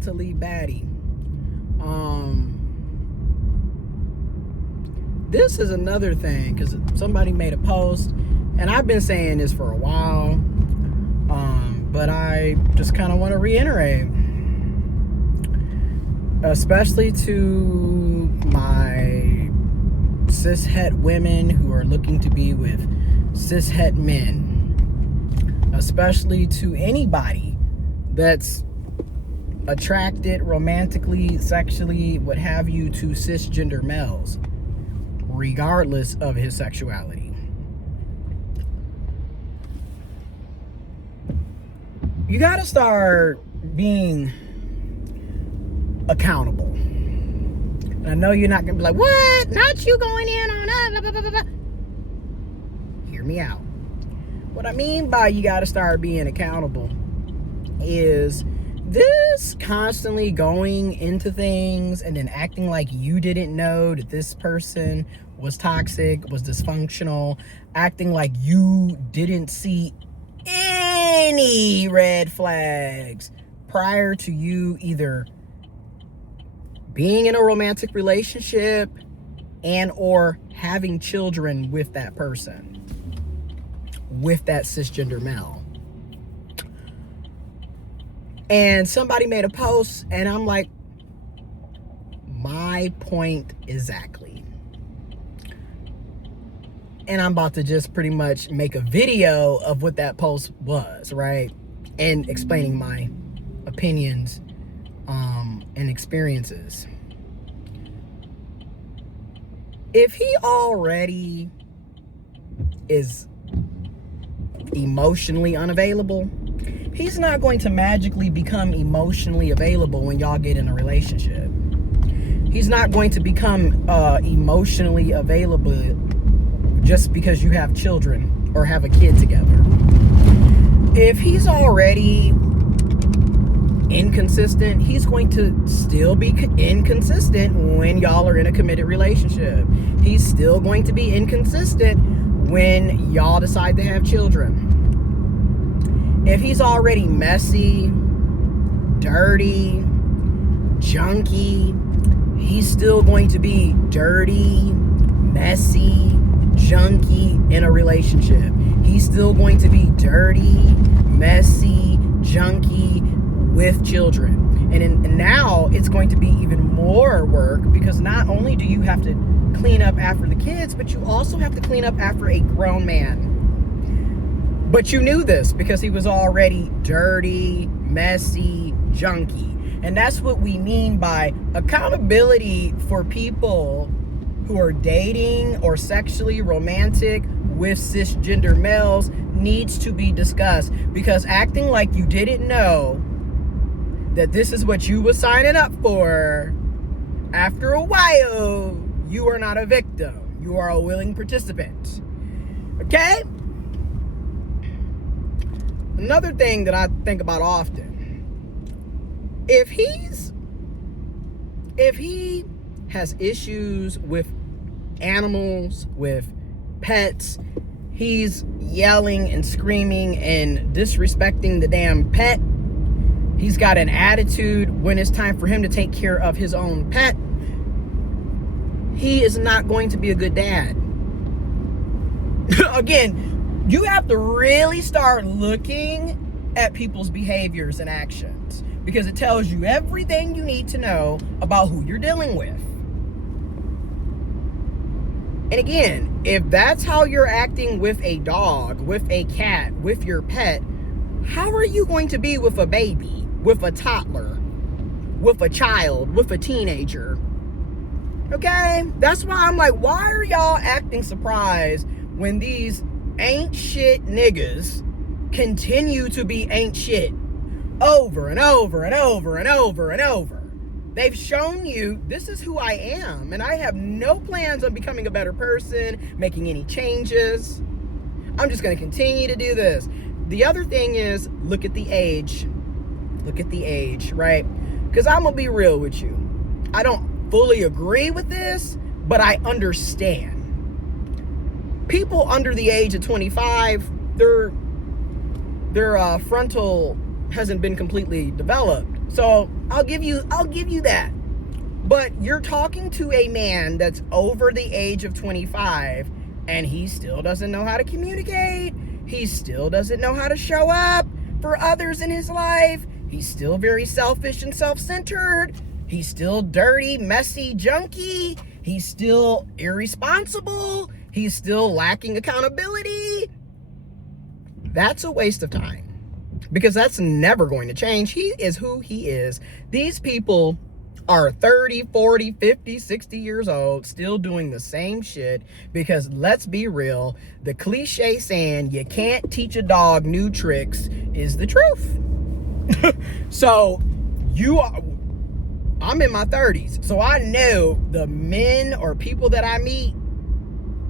out to Lee Batty. This is another thing, because somebody made a post, and I've been saying this for a while, but I just kind of want to reiterate, especially to my cis-het women who are looking to be with cis-het men, especially to anybody that's attracted romantically, sexually, what have you, to cisgender males, regardless of his sexuality. You gotta start being accountable. And I know you're not gonna be like, what? Not you going in on that, blah, blah, blah, blah. Hear me out. What I mean by you gotta start being accountable is this constantly going into things and then acting like you didn't know that this person was toxic, was dysfunctional, acting like you didn't see any red flags prior to you either being in a romantic relationship and or having children with that person, with that cisgender male. And somebody made a post, and I'm like, my point exactly. And I'm about to just pretty much make a video of what that post was, right? And explaining my opinions and experiences. If he already is emotionally unavailable, he's not going to magically become emotionally available when y'all get in a relationship. He's not going to become emotionally available just because you have children or have a kid together. If he's already inconsistent, he's going to still be inconsistent when y'all are in a committed relationship. He's still going to be inconsistent when y'all decide to have children. If he's already messy, dirty, junky, he's still going to be dirty, messy, junky in a relationship. He's still going to be dirty, messy, junky with children. And now it's going to be even more work, because not only do you have to clean up after the kids, but you also have to clean up after a grown man. But you knew this because he was already dirty, messy, junky. And that's what we mean by accountability for people who are dating or sexually romantic with cisgender males needs to be discussed, because acting like you didn't know that this is what you were signing up for, after a while, you are not a victim. You are a willing participant. Okay? Another thing that I think about often, if he has issues with animals, with pets, he's yelling and screaming and disrespecting the damn pet, he's got an attitude when it's time for him to take care of his own pet, he is not going to be a good dad. Again, you have to really start looking at people's behaviors and actions, because it tells you everything you need to know about who you're dealing with. And again, if that's how you're acting with a dog, with a cat, with your pet, how are you going to be with a baby, with a toddler, with a child, with a teenager? Okay? That's why I'm like, why are y'all acting surprised when these ain't shit niggas continue to be ain't shit over and over and over and over and over? They've shown you, this is who I am, and I have no plans on becoming a better person, making any changes. I'm just going to continue to do this. The other thing is, look at the age. Look at the age, right? Because I'm going to be real with you. I don't fully agree with this, but I understand. People under the age of 25, their frontal hasn't been completely developed. So I'll give you that. But you're talking to a man that's over the age of 25, and he still doesn't know how to communicate. He still doesn't know how to show up for others in his life. He's still very selfish and self-centered. He's still dirty, messy, junky. He's still irresponsible. He's still lacking accountability. That's a waste of time, because that's never going to change. He is who he is. These people are 30, 40, 50, 60 years old, still doing the same shit, because let's be real, the cliche saying, you can't teach a dog new tricks, is the truth. So I'm in my 30s, so I know the men or people that I meet,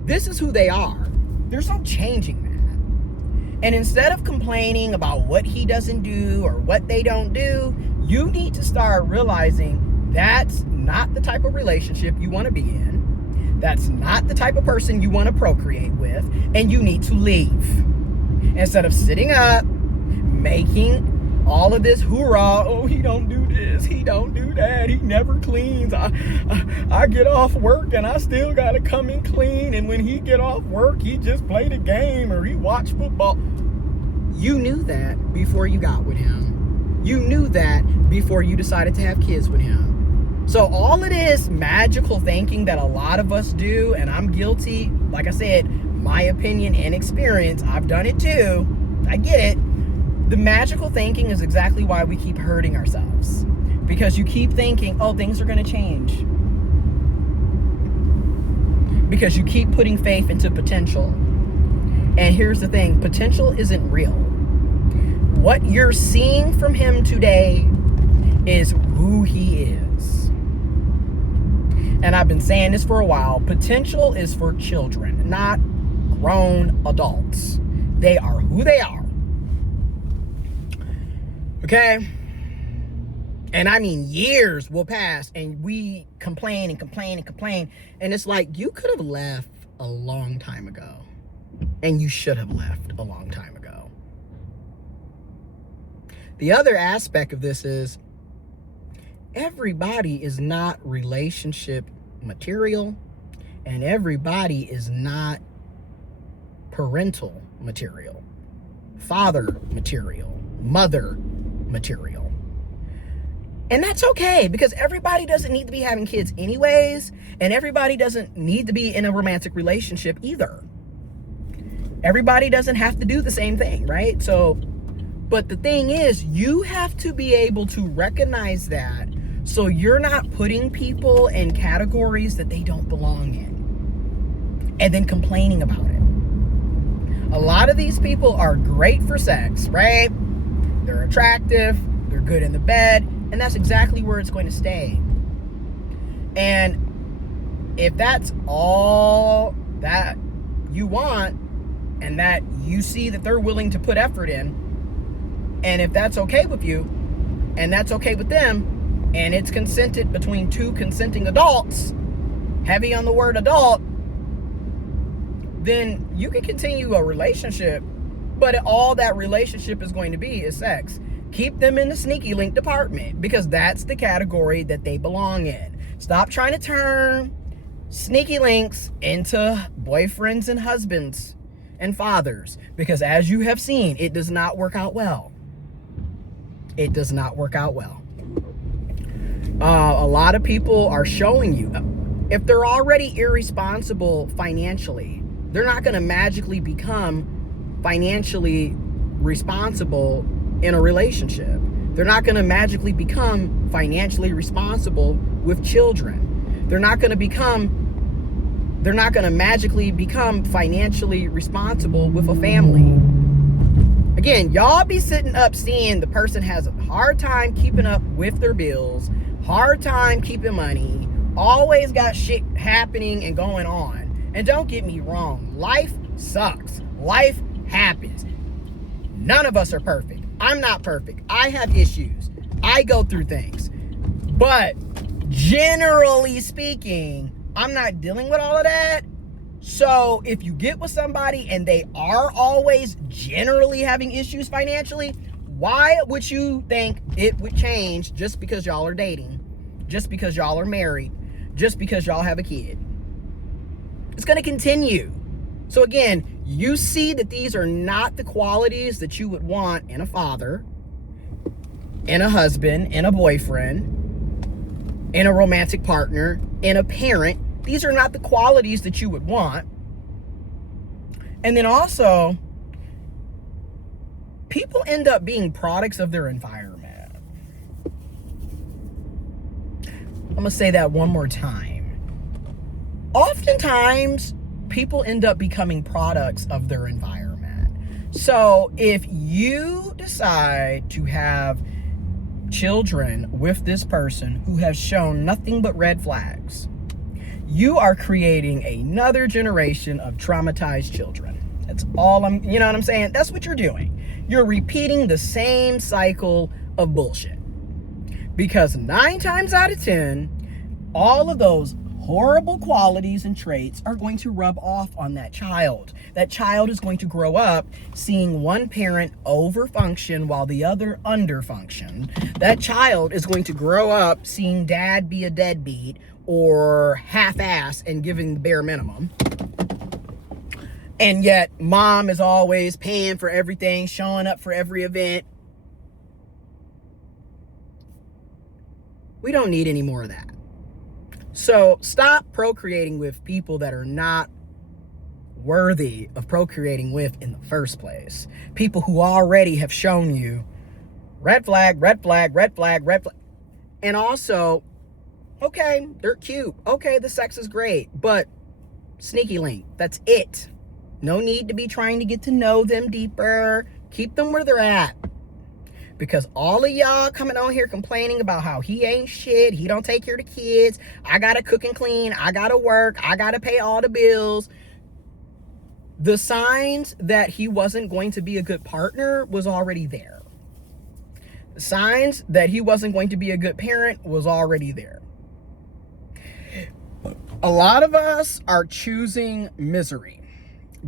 this is who they are. There's no changing that. And instead of complaining about what he doesn't do or what they don't do, you need to start realizing that's not the type of relationship you want to be in. That's not the type of person you want to procreate with, and you need to leave. Instead of sitting up, making all of this hoorah, oh, he don't do this, he don't do that, he never cleans, I get off work and I still gotta come and clean, and when he get off work, he just played a game or he watched football. You knew that before you got with him. You knew that before you decided to have kids with him. So all of this magical thinking that a lot of us do, and I'm guilty, like I said, my opinion and experience, I've done it too, I get it. The magical thinking is exactly why we keep hurting ourselves. Because you keep thinking, oh, things are going to change. Because you keep putting faith into potential. And here's the thing, potential isn't real. What you're seeing from him today is who he is. And I've been saying this for a while, potential is for children, not grown adults. They are who they are. Okay? And I mean, years will pass and we complain and complain and complain. And it's like, you could have left a long time ago. And you should have left a long time ago. The other aspect of this is, everybody is not relationship material, and everybody is not parental material, father material, mother material. And that's okay, because everybody doesn't need to be having kids anyways, and everybody doesn't need to be in a romantic relationship either. Everybody doesn't have to do the same thing, right? So, but the thing is, you have to be able to recognize that, so you're not putting people in categories that they don't belong in and then complaining about it. A lot of these people are great for sex, right? They're attractive, they're good in the bed, and that's exactly where it's going to stay. And if that's all that you want, and that you see that they're willing to put effort in, and if that's okay with you, and that's okay with them, and it's consented between two consenting adults, heavy on the word adult, then you can continue a relationship, but all that relationship is going to be is sex. Keep them in the sneaky link department, because that's the category that they belong in. Stop trying to turn sneaky links into boyfriends and husbands and fathers, because as you have seen, it does not work out well. It does not work out well. A lot of people are showing you, if they're already irresponsible financially, they're not going to magically become financially responsible in a relationship. They're not going to magically become financially responsible with children. They're not going to magically become financially responsible with a family. Again, y'all be sitting up seeing the person has a hard time keeping up with their bills, hard time keeping money, always got shit happening and going on. And don't get me wrong, life sucks. Life happens. None of us are perfect. I'm not perfect. I have issues. I go through things. But generally speaking, I'm not dealing with all of that. So if you get with somebody and they are always generally having issues financially, Why would you think it would change just because y'all are dating, just because y'all are married, just because y'all have a kid? It's going to continue. So again, you see that these are not the qualities that you would want in a father, in a husband, in a boyfriend, in a romantic partner, in a parent. These are not the qualities that you would want. And then also, people end up being products of their environment. I'm going to say that one more time. Oftentimes, people end up becoming products of their environment. So if you decide to have children with this person who has shown nothing but red flags, you are creating another generation of traumatized children. That's all you know what I'm saying? That's what you're doing. You're repeating the same cycle of bullshit. Because 9 times out of 10, all of those horrible qualities and traits are going to rub off on that child. That child is going to grow up seeing one parent overfunction while the other underfunction. That child is going to grow up seeing dad be a deadbeat or half-ass and giving the bare minimum. And yet mom is always paying for everything, showing up for every event. We don't need any more of that. So stop procreating with people that are not worthy of procreating with in the first place. People who already have shown you red flag, red flag, red flag, red flag. And also, okay, they're cute. Okay, the sex is great, but sneaky link, that's it. No need to be trying to get to know them deeper. Keep them where they're at. Because all of y'all coming on here complaining about how he ain't shit, he don't take care of the kids, I gotta cook and clean, I gotta work, I gotta pay all the bills. The signs that he wasn't going to be a good partner was already there. The signs that he wasn't going to be a good parent was already there. A lot of us are choosing misery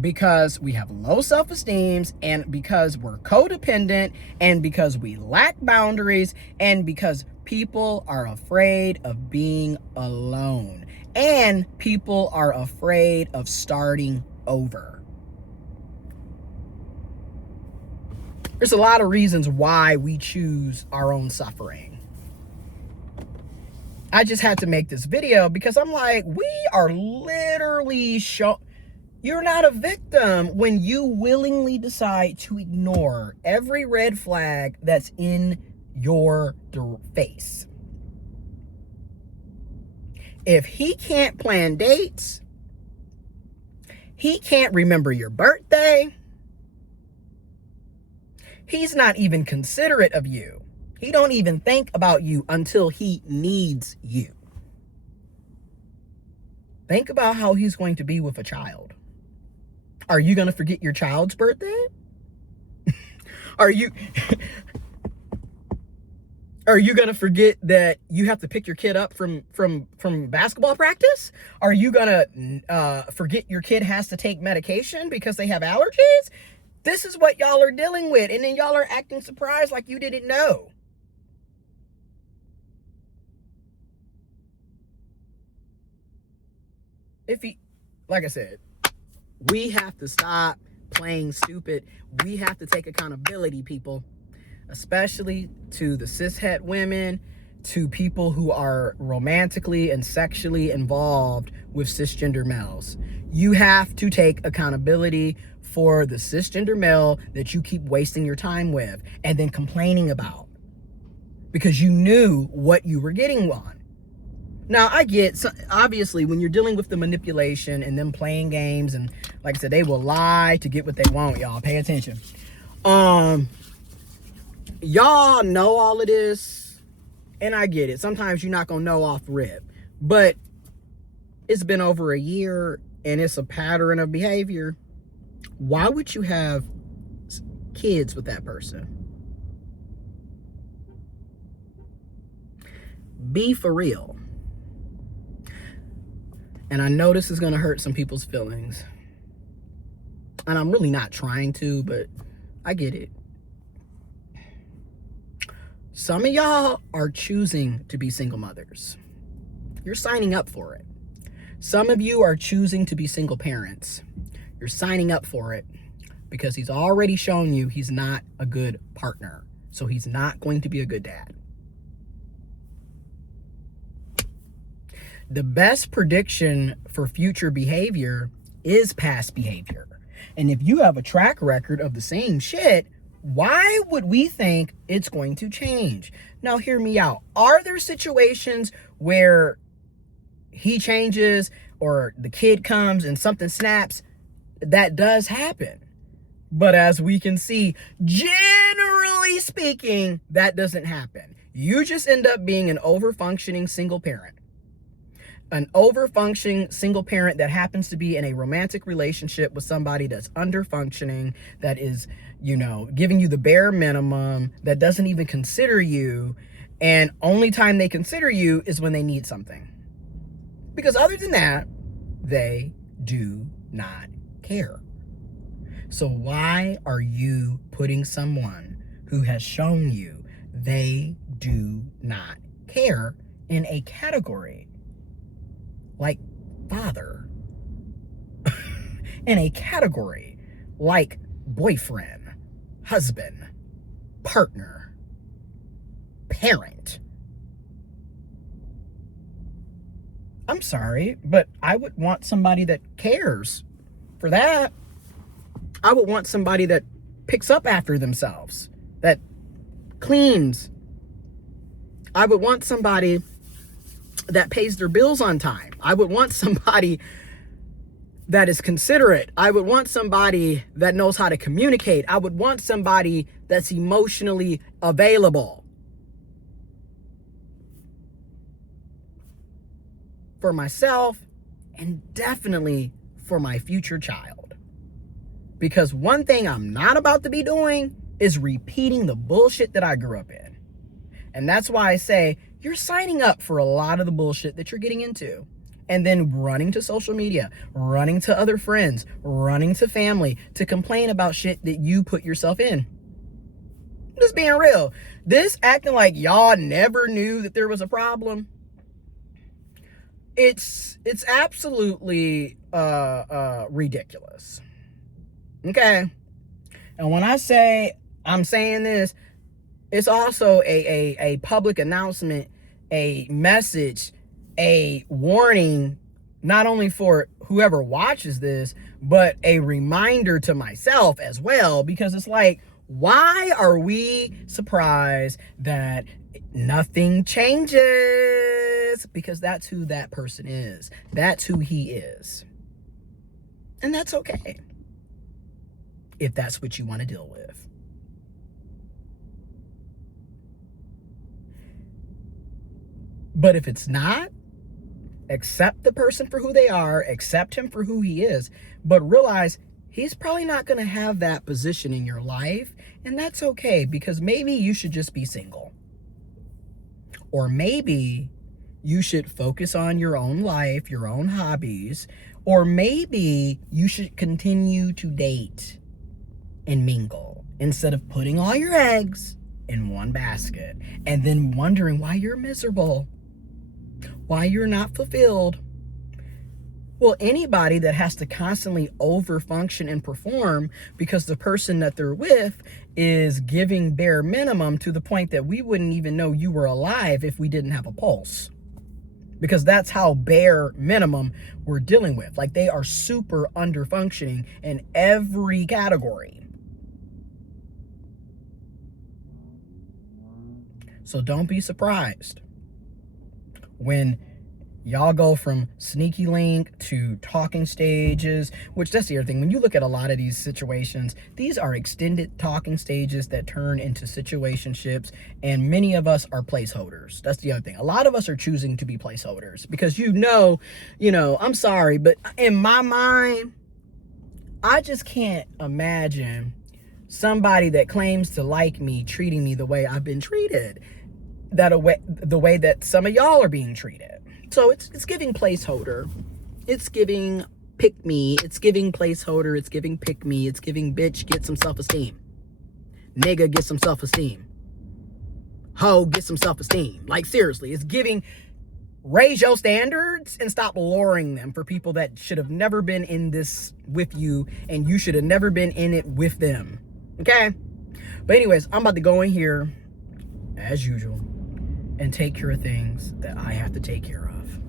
because we have low self-esteem, and because we're codependent, and because we lack boundaries, and because people are afraid of being alone, and people are afraid of starting over. There's a lot of reasons why we choose our own suffering. I just had to make this video because I'm like, we are literally you're not a victim when you willingly decide to ignore every red flag that's in your face. If he can't plan dates, he can't remember your birthday, he's not even considerate of you. He don't even think about you until he needs you. Think about how he's going to be with a child. Are you going to forget your child's birthday? Are you going to forget that you have to pick your kid up from basketball practice? Are you going to forget your kid has to take medication because they have allergies? This is what y'all are dealing with, and then y'all are acting surprised like you didn't know. Like I said, we have to stop playing stupid. We have to take accountability, people, especially to the cishet women, to people who are romantically and sexually involved with cisgender males. You have to take accountability for the cisgender male that you keep wasting your time with and then complaining about because you knew what you were getting on. Now, I get, so obviously, when you're dealing with the manipulation and them playing games, and like I said, they will lie to get what they want, y'all. Pay attention. Y'all know all of this, and I get it. Sometimes you're not going to know off rip, but it's been over a year, and it's a pattern of behavior. Why would you have kids with that person? Be for real. And I know this is going to hurt some people's feelings. And I'm really not trying to, but I get it. Some of y'all are choosing to be single mothers. You're signing up for it. Some of you are choosing to be single parents. You're signing up for it because he's already shown you he's not a good partner. So he's not going to be a good dad. The best prediction for future behavior is past behavior. And if you have a track record of the same shit, why would we think it's going to change? Now, hear me out. Are there situations where he changes or the kid comes and something snaps? That does happen. But as we can see, generally speaking, that doesn't happen. You just end up being an over-functioning single parent. An over-functioning single parent that happens to be in a romantic relationship with somebody that's under-functioning, that is, giving you the bare minimum, that doesn't even consider you, and only time they consider you is when they need something. Because other than that, they do not care. So why are you putting someone who has shown you they do not care in a category like father, in a category like boyfriend, husband, partner, parent? I'm sorry, but I would want somebody that cares for that. I would want somebody that picks up after themselves, that cleans. I would want somebody that pays their bills on time. I would want somebody that is considerate. I would want somebody that knows how to communicate. I would want somebody that's emotionally available for myself and definitely for my future child. Because one thing I'm not about to be doing is repeating the bullshit that I grew up in. And that's why I say you're signing up for a lot of the bullshit that you're getting into. And then running to social media, running to other friends, running to family to complain about shit that you put yourself in. Just being real. This acting like y'all never knew that there was a problem. It's absolutely ridiculous. Okay. And when I say I'm saying this, it's also a public announcement, a message, a warning, not only for whoever watches this, but a reminder to myself as well, because it's like, why are we surprised that nothing changes? Because that's who that person is. That's who he is. And that's okay, if that's what you want to deal with. But if it's not, accept the person for who they are, accept him for who he is, but realize he's probably not going to have that position in your life, and that's okay, because maybe you should just be single. Or maybe you should focus on your own life, your own hobbies, or maybe you should continue to date and mingle instead of putting all your eggs in one basket and then wondering why you're miserable, why you're not fulfilled. Well, anybody that has to constantly overfunction and perform because the person that they're with is giving bare minimum to the point that we wouldn't even know you were alive if we didn't have a pulse. Because that's how bare minimum we're dealing with. Like, they are super underfunctioning in every category. So don't be surprised when y'all go from sneaky link to talking stages, which that's the other thing. When you look at a lot of these situations, these are extended talking stages that turn into situationships, and many of us are placeholders. That's the other thing. A lot of us are choosing to be placeholders because I'm sorry, but in my mind, I just can't imagine somebody that claims to like me treating me the way I've been treated, the way that some of y'all are being treated. So it's giving placeholder. It's giving pick me. It's giving placeholder. It's giving pick me. It's giving bitch, get some self-esteem. Nigga, get some self-esteem. Ho, get some self-esteem. Like, seriously, it's giving, raise your standards and stop lowering them for people that should have never been in this with you, and you should have never been in it with them. Okay? But anyways, I'm about to go in here, as usual, and take care of things that I have to take care of.